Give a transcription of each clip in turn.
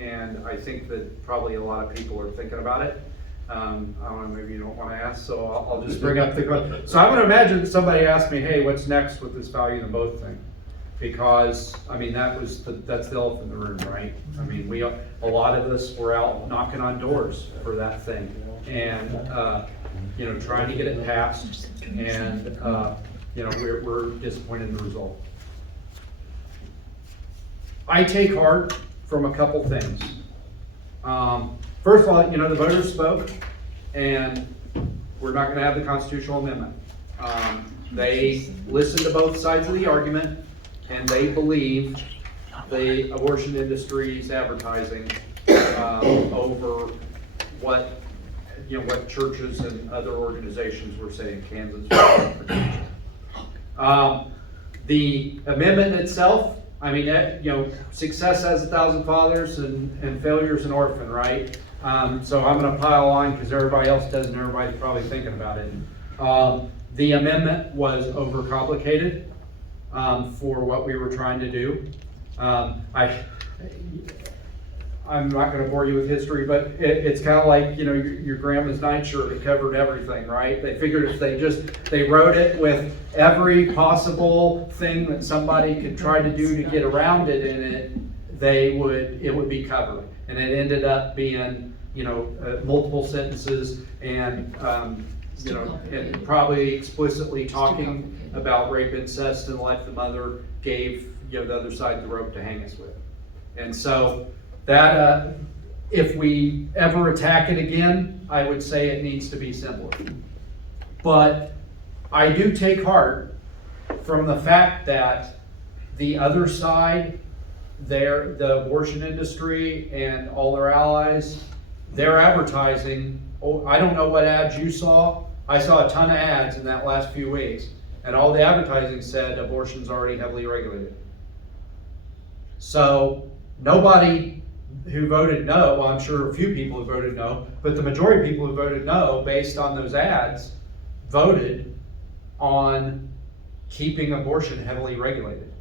and I think that probably a lot of people are thinking about it. I don't know, maybe you don't want to ask, so I'll just bring up the question. So I'm going to imagine somebody asked me, hey, what's next with this value in the both thing? Because, I mean, that's the elephant in the room, right? I mean, a lot of us were out knocking on doors for that thing, and, you know, trying to get it passed, and, you know, we're disappointed in the result. I take heart from a couple things. First of all, you know, the voters spoke, and we're not going to have the constitutional amendment. They listened to both sides of the argument, and they believe the abortion industry's advertising over what, you know, what churches and other organizations were saying, Kansas. The amendment itself, I mean, you know, success has 1,000 fathers and failure's an orphan, right? So I'm going to pile on because everybody else does and everybody's probably thinking about it. The amendment was overcomplicated for what we were trying to do. I'm not going to bore you with history, but it's kind of like, you know, your grandma's nightshirt, it covered everything, right? They figured if they wrote it with every possible thing that somebody could try to do to get around it in it, it would be covered. And it ended up being, you know, multiple sentences and, you know, and probably explicitly talking about rape, incest, and life the mother gave, you know, the other side the rope to hang us with. And so that, if we ever attack it again, I would say it needs to be simpler. But I do take heart from the fact that the other side, the abortion industry and all their allies, they're advertising. Oh, I don't know what ads you saw. I saw a ton of ads in that last few weeks, and all the advertising said abortion's already heavily regulated. So nobody who voted no, well, I'm sure a few people who voted no, but the majority of people who voted no, based on those ads, voted on keeping abortion heavily regulated.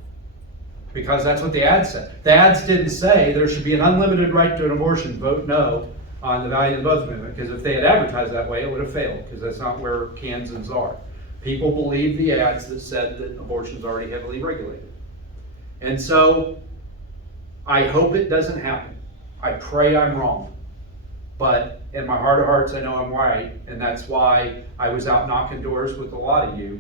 Because that's what the ads said. The ads didn't say there should be an unlimited right to an abortion, vote no on the value of the both amendment, because if they had advertised that way, it would have failed, because that's not where Kansans are. People believe the ads that said that abortion is already heavily regulated. And so I hope it doesn't happen. I pray I'm wrong. But in my heart of hearts, I know I'm right, and that's why I was out knocking doors with a lot of you.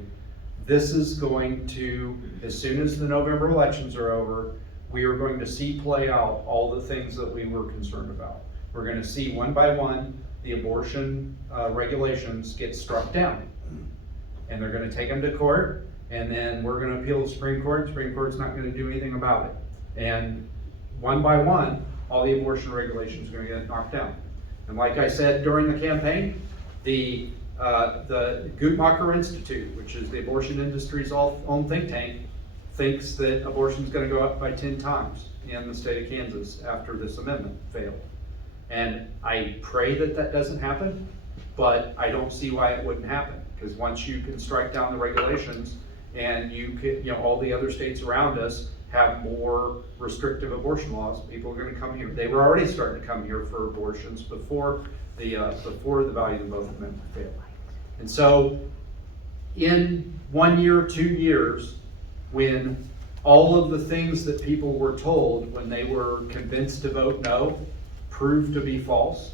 This is going to, as soon as the November elections are over, we are going to see play out all the things that we were concerned about. We're going to see one by one the abortion regulations get struck down. And they're going to take them to court, and then we're going to appeal to the Supreme Court. The Supreme Court's not going to do anything about it. And one by one, all the abortion regulations are going to get knocked down. And like I said during the campaign, the Guttmacher Institute, which is the abortion industry's own think tank, thinks that abortion is going to go up by 10 times in the state of Kansas after this amendment failed. And I pray that that doesn't happen, but I don't see why it wouldn't happen. Because once you can strike down the regulations and you could, you know, all the other states around us have more restrictive abortion laws, people are going to come here. They were already starting to come here for abortions before the value of both amendment failed. And so in 1 year, 2 years, when all of the things that people were told when they were convinced to vote no proved to be false,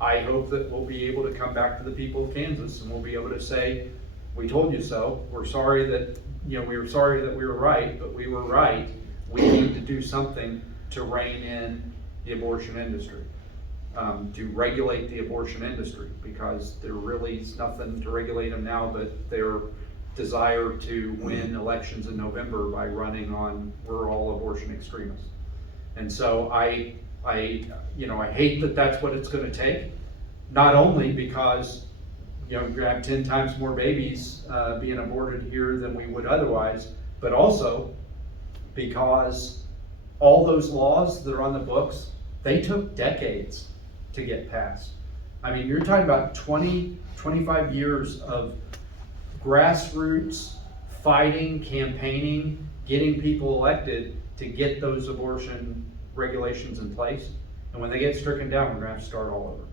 I hope that we'll be able to come back to the people of Kansas and we'll be able to say, we told you so. We're sorry that, you know, we were sorry that we were right, but we were right. We need to do something to rein in the abortion industry, to regulate the abortion industry, because there really is nothing to regulate them now but their desire to win elections in November by running on we're all abortion extremists. And so I hate that that's what it's going to take, not only because, you know, we have 10 times more babies being aborted here than we would otherwise, but also because all those laws that are on the books, they took decades to get passed. I mean, you're talking about 20, 25 years of grassroots fighting, campaigning, getting people elected to get those abortion regulations in place. And when they get stricken down, we're gonna have to start all over.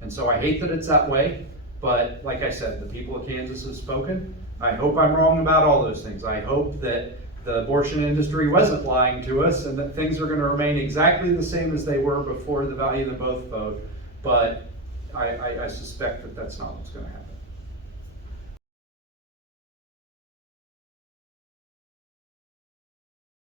And so I hate that it's that way, but like I said, the people of Kansas have spoken. I hope I'm wrong about all those things. I hope that the abortion industry wasn't lying to us and that things are gonna remain exactly the same as they were before the value of the both vote. But I suspect that that's not what's gonna happen.